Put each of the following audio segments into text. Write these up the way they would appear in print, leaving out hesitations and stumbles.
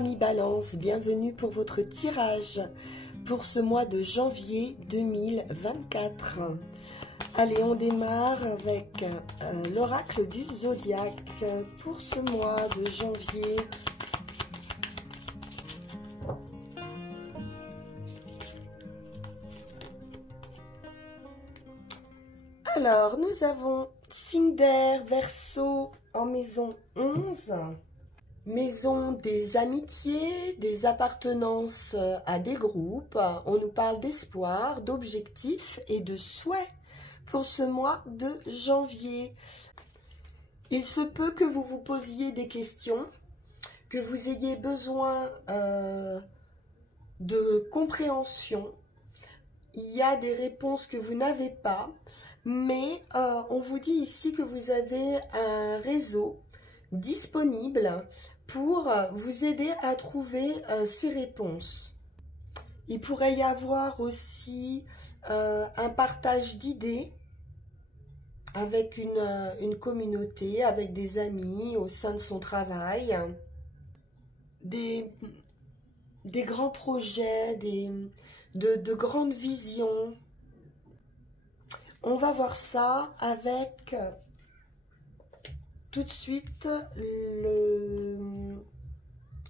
amis Balance, bienvenue pour votre tirage pour ce mois de janvier 2024. Allez, on démarre avec l'oracle du zodiaque pour ce mois de janvier. Alors, nous avons signe d'air, Verseau en maison 11. Maison des amitiés, des appartenances à des groupes. On nous parle d'espoir, d'objectifs et de souhaits pour ce mois de janvier. Il se peut que vous vous posiez des questions, que vous ayez besoin de compréhension. Il y a des réponses que vous n'avez pas, mais on vous dit ici que vous avez un réseau disponible pour vous aider à trouver ces réponses. Il pourrait y avoir aussi un partage d'idées avec une communauté, avec des amis au sein de son travail, des grands projets, de grandes visions. On va voir ça avec tout de suite le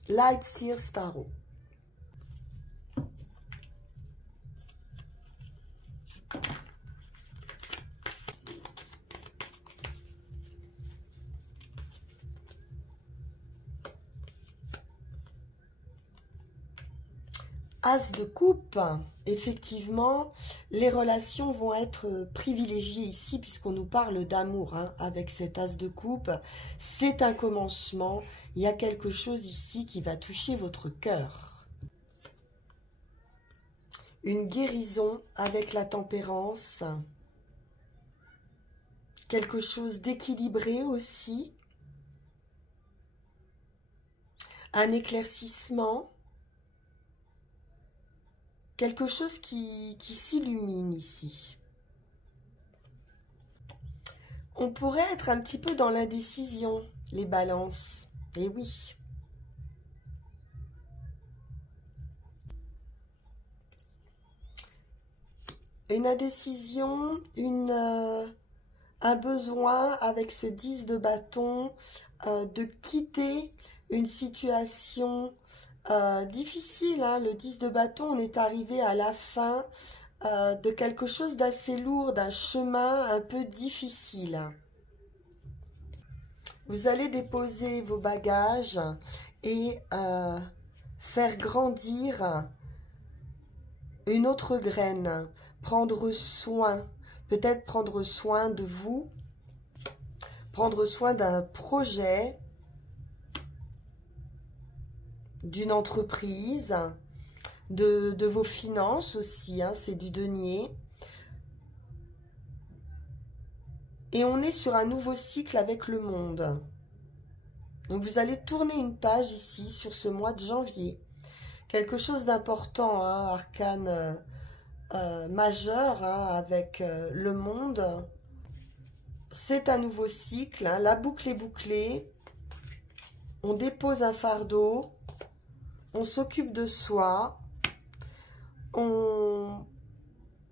Light Seers Tarot. As de coupe, effectivement, les relations vont être privilégiées ici puisqu'on nous parle d'amour avec cet as de coupe. C'est un commencement, il y a quelque chose ici qui va toucher votre cœur. Une guérison avec la tempérance, quelque chose d'équilibré aussi, un éclaircissement. Quelque chose qui s'illumine ici. On pourrait être un petit peu dans l'indécision, les balances. Eh oui. Une indécision, un besoin avec ce 10 de bâton de quitter une situation difficile, le 10 de bâton, on est arrivé à la fin de quelque chose d'assez lourd, d'un chemin un peu difficile. Vous allez déposer vos bagages et faire grandir une autre graine, prendre soin, peut-être prendre soin de vous, prendre soin d'un projet, d'une entreprise, de vos finances aussi, c'est du denier. Et on est sur un nouveau cycle avec le monde. Donc vous allez tourner une page ici sur ce mois de janvier. Quelque chose d'important, arcane majeur avec le monde. C'est un nouveau cycle, la boucle est bouclée. On dépose un fardeau. On s'occupe de soi, on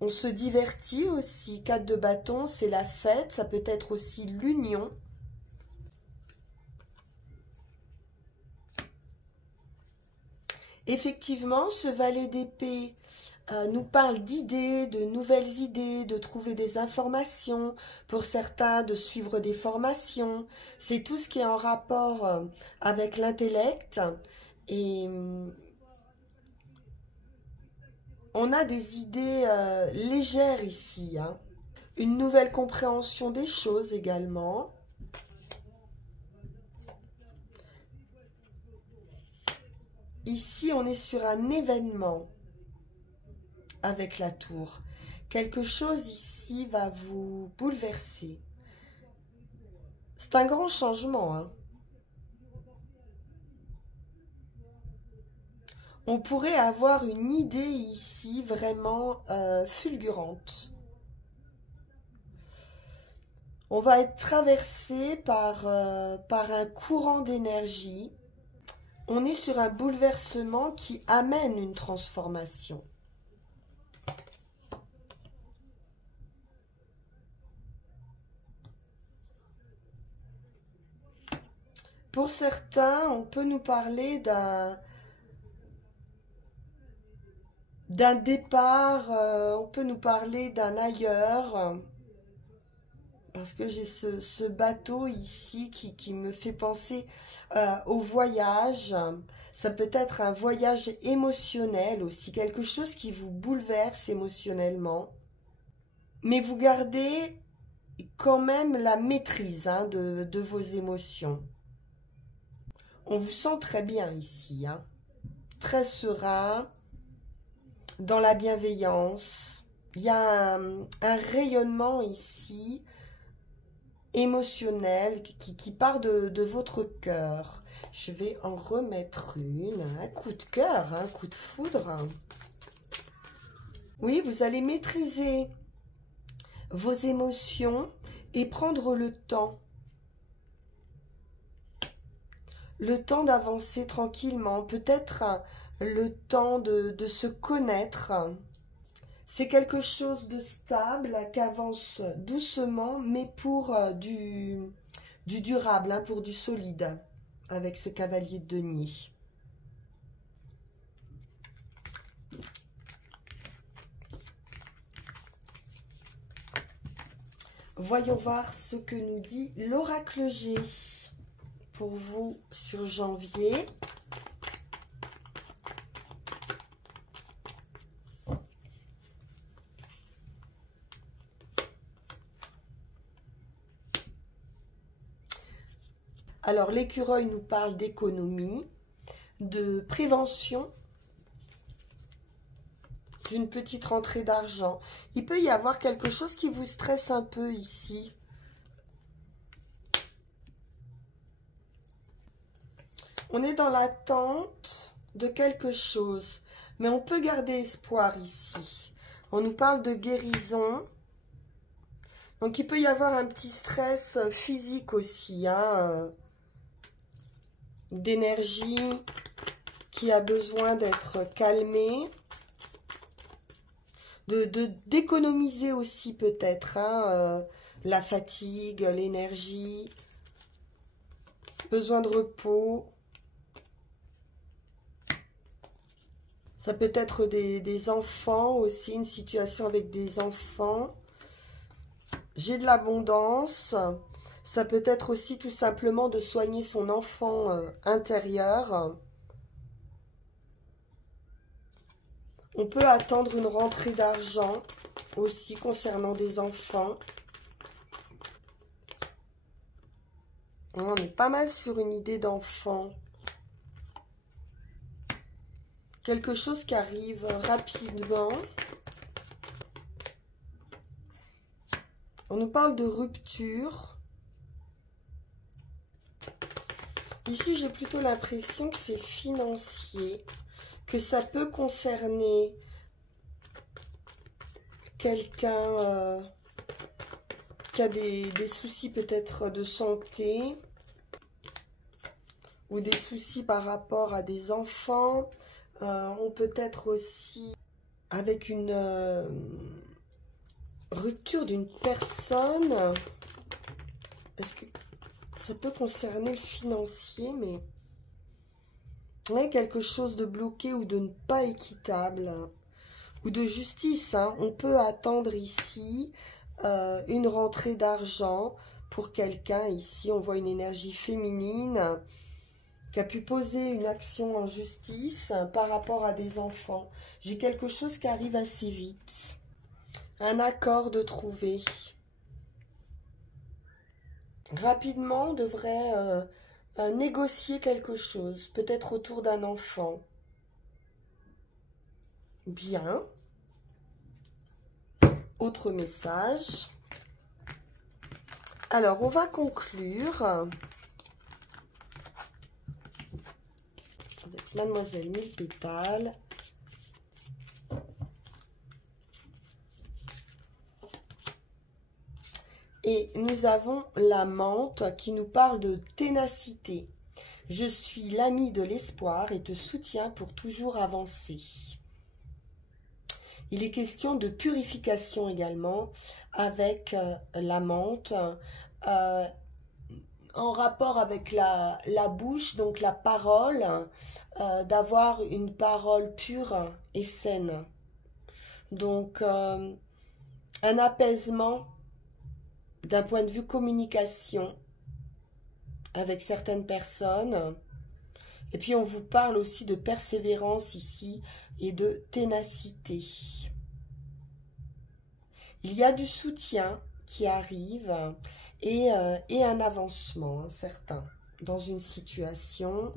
se divertit aussi. 4 de bâton, c'est la fête, ça peut être aussi l'union. Effectivement, ce valet d'épée nous parle d'idées, de nouvelles idées, de trouver des informations, pour certains de suivre des formations. C'est tout ce qui est en rapport avec l'intellect. Et on a des idées légères ici. Une nouvelle compréhension des choses également. Ici, on est sur un événement avec la tour. Quelque chose ici va vous bouleverser. C'est un grand changement, On pourrait avoir une idée ici vraiment fulgurante. On va être traversé par un courant d'énergie. On est sur un bouleversement qui amène une transformation. Pour certains, on peut nous parler d'un départ, on peut nous parler d'un ailleurs, parce que j'ai ce bateau ici qui me fait penser au voyage. Ça peut être un voyage émotionnel aussi, quelque chose qui vous bouleverse émotionnellement. Mais vous gardez quand même la maîtrise de vos émotions. On vous sent très bien ici, hein, très serein, dans la bienveillance. Il y a un rayonnement ici, émotionnel, qui part de votre cœur. Je vais en remettre une, un coup de cœur, un coup de foudre. Oui, vous allez maîtriser vos émotions et prendre le temps. Le temps d'avancer tranquillement, peut-être le temps de se connaître. C'est quelque chose de stable, qui avance doucement, mais pour du durable, hein, pour du solide, avec ce cavalier de denier. Voyons voir ce que nous dit l'oracle G pour vous sur janvier. Alors, l'écureuil nous parle d'économie, de prévention, d'une petite rentrée d'argent. Il peut y avoir quelque chose qui vous stresse un peu ici. On est dans l'attente de quelque chose, mais on peut garder espoir ici. On nous parle de guérison. Donc, il peut y avoir un petit stress physique aussi, hein, d'énergie qui a besoin d'être calmée. D'économiser aussi peut-être, hein, la fatigue, l'énergie, besoin de repos. Ça peut être des enfants aussi, une situation avec des enfants. J'ai de l'abondance. Ça peut être aussi tout simplement de soigner son enfant intérieur. On peut attendre une rentrée d'argent aussi concernant des enfants. On est pas mal sur une idée d'enfant. Quelque chose qui arrive rapidement. On nous parle de rupture. Ici, j'ai plutôt l'impression que c'est financier, que ça peut concerner quelqu'un qui a des soucis peut-être de santé ou des soucis par rapport à des enfants. On peut être aussi avec une rupture d'une personne. Est-ce que ça peut concerner le financier, mais ouais, quelque chose de bloqué ou de pas équitable, ou de justice, hein. On peut attendre ici une rentrée d'argent pour quelqu'un. Ici, on voit une énergie féminine qui a pu poser une action en justice par rapport à des enfants. J'ai quelque chose qui arrive assez vite. Un accord de trouver. Rapidement, on devrait négocier quelque chose, peut-être autour d'un enfant. Bien. Autre message. Alors, on va conclure avec Mademoiselle Mille Pétales. Et nous avons la menthe qui nous parle de ténacité. Je suis l'ami de l'espoir et te soutiens pour toujours avancer. Il est question de purification également avec la menthe, en rapport avec la bouche, donc la parole, d'avoir une parole pure et saine. Donc, un apaisement d'un point de vue communication avec certaines personnes. Et puis on vous parle aussi de persévérance ici et de ténacité. Il y a du soutien qui arrive et un avancement certain dans une situation.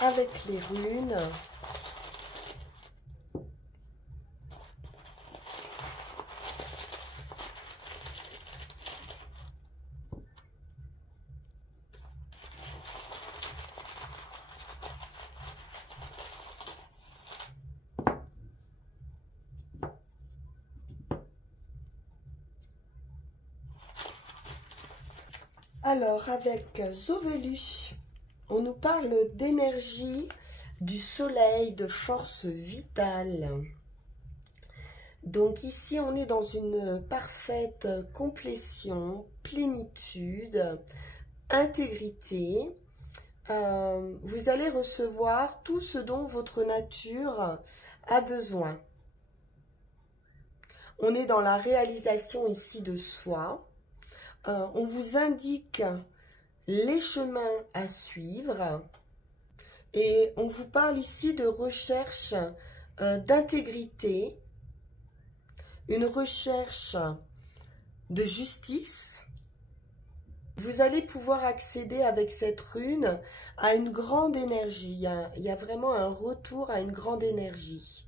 Avec les runes. Alors, avec Zovelu, on nous parle d'énergie, du soleil, de force vitale. Donc ici, on est dans une parfaite complétion, plénitude, intégrité. Vous allez recevoir tout ce dont votre nature a besoin. On est dans la réalisation ici de soi. On vous indique les chemins à suivre et on vous parle ici de recherche d'intégrité, une recherche de justice. Vous allez pouvoir accéder avec cette rune à une grande énergie. Il y a vraiment un retour à une grande énergie.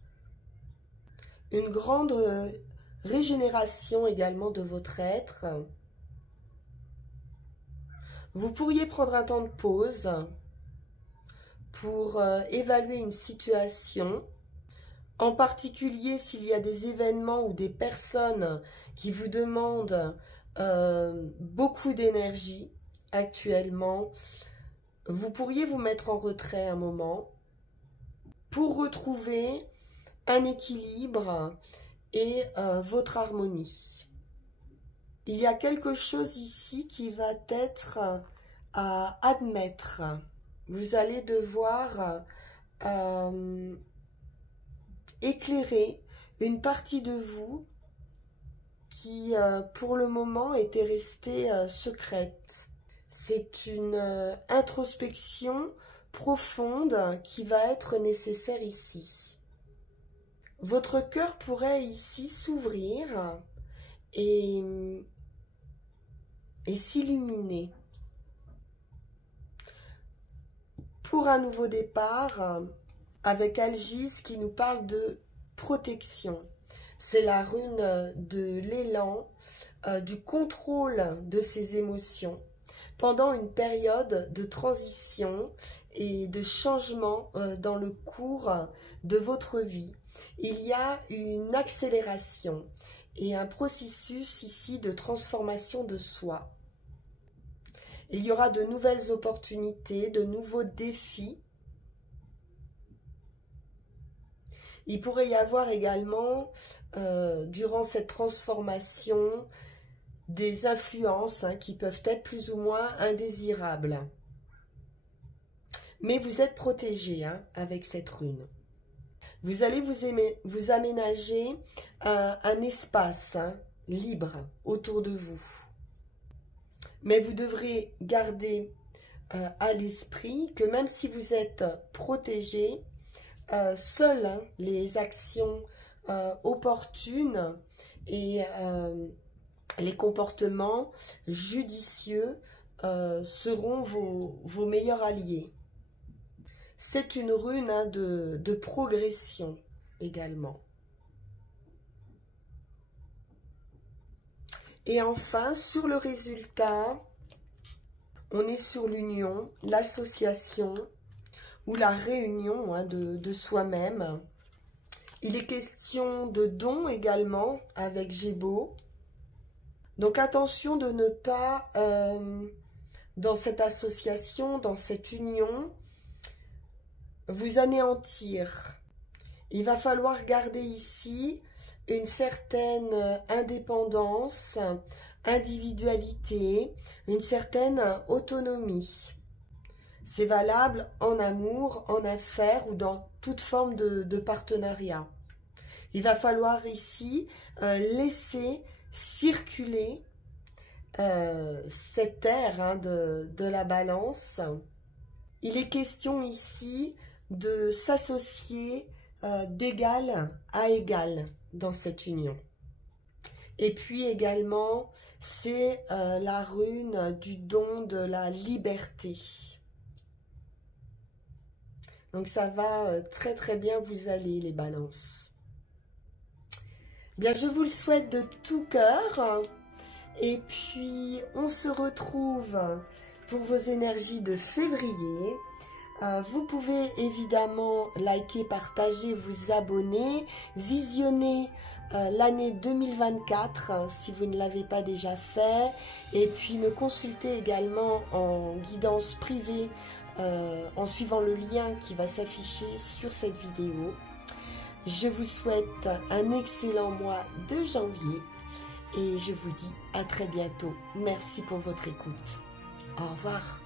Une grande régénération également de votre être. Vous pourriez prendre un temps de pause pour évaluer une situation, en particulier s'il y a des événements ou des personnes qui vous demandent beaucoup d'énergie actuellement. Vous pourriez vous mettre en retrait un moment pour retrouver un équilibre et votre harmonie. Il y a quelque chose ici qui va être à admettre. Vous allez devoir éclairer une partie de vous qui, pour le moment, était restée secrète. C'est une introspection profonde qui va être nécessaire ici. Votre cœur pourrait ici s'ouvrir et s'illuminer pour un nouveau départ avec Algis qui nous parle de protection. C'est la rune de l'élan, du contrôle de ses émotions pendant une période de transition et de changement dans le cours de votre vie. Il y a une accélération et un processus ici de transformation de soi. Il y aura de nouvelles opportunités, de nouveaux défis. Il pourrait y avoir également, durant cette transformation, des influences qui peuvent être plus ou moins indésirables. Mais vous êtes protégé avec cette rune. Vous allez vous aménager un espace libre autour de vous. Mais vous devrez garder à l'esprit que même si vous êtes protégé, seules les actions opportunes et les comportements judicieux seront vos meilleurs alliés. C'est une rune de progression également. Et enfin, sur le résultat, on est sur l'union, l'association ou la réunion de soi-même. Il est question de dons également avec Gémeaux. Donc attention de ne pas, dans cette association, dans cette union, vous anéantir. Il va falloir garder ici une certaine indépendance, individualité, une certaine autonomie. C'est valable en amour, en affaires ou dans toute forme de partenariat. Il va falloir ici laisser circuler cet air de la balance. Il est question ici de s'associer d'égal à égal dans cette union. Et puis également, c'est la rune du don de la liberté. Donc ça va très très bien vous aller les balances. Bien, je vous le souhaite de tout cœur. Et puis, on se retrouve pour vos énergies de février. Vous pouvez évidemment liker, partager, vous abonner, visionner l'année 2024 si vous ne l'avez pas déjà fait. Et puis me consulter également en guidance privée en suivant le lien qui va s'afficher sur cette vidéo. Je vous souhaite un excellent mois de janvier et je vous dis à très bientôt. Merci pour votre écoute. Au revoir.